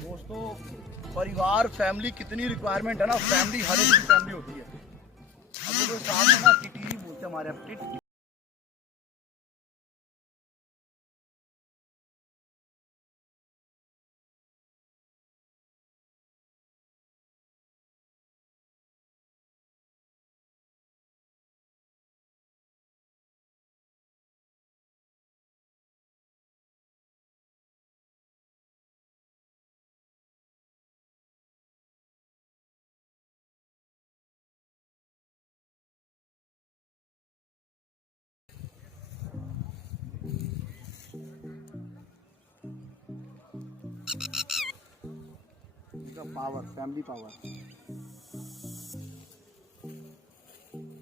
दोस्तों परिवार फैमिली कितनी रिक्वायरमेंट है ना, फैमिली हर एक की फैमिली होती है। अब वो साथ में ना टिटी बोलते हैं हमारे यहाँ टिट। Power, family power.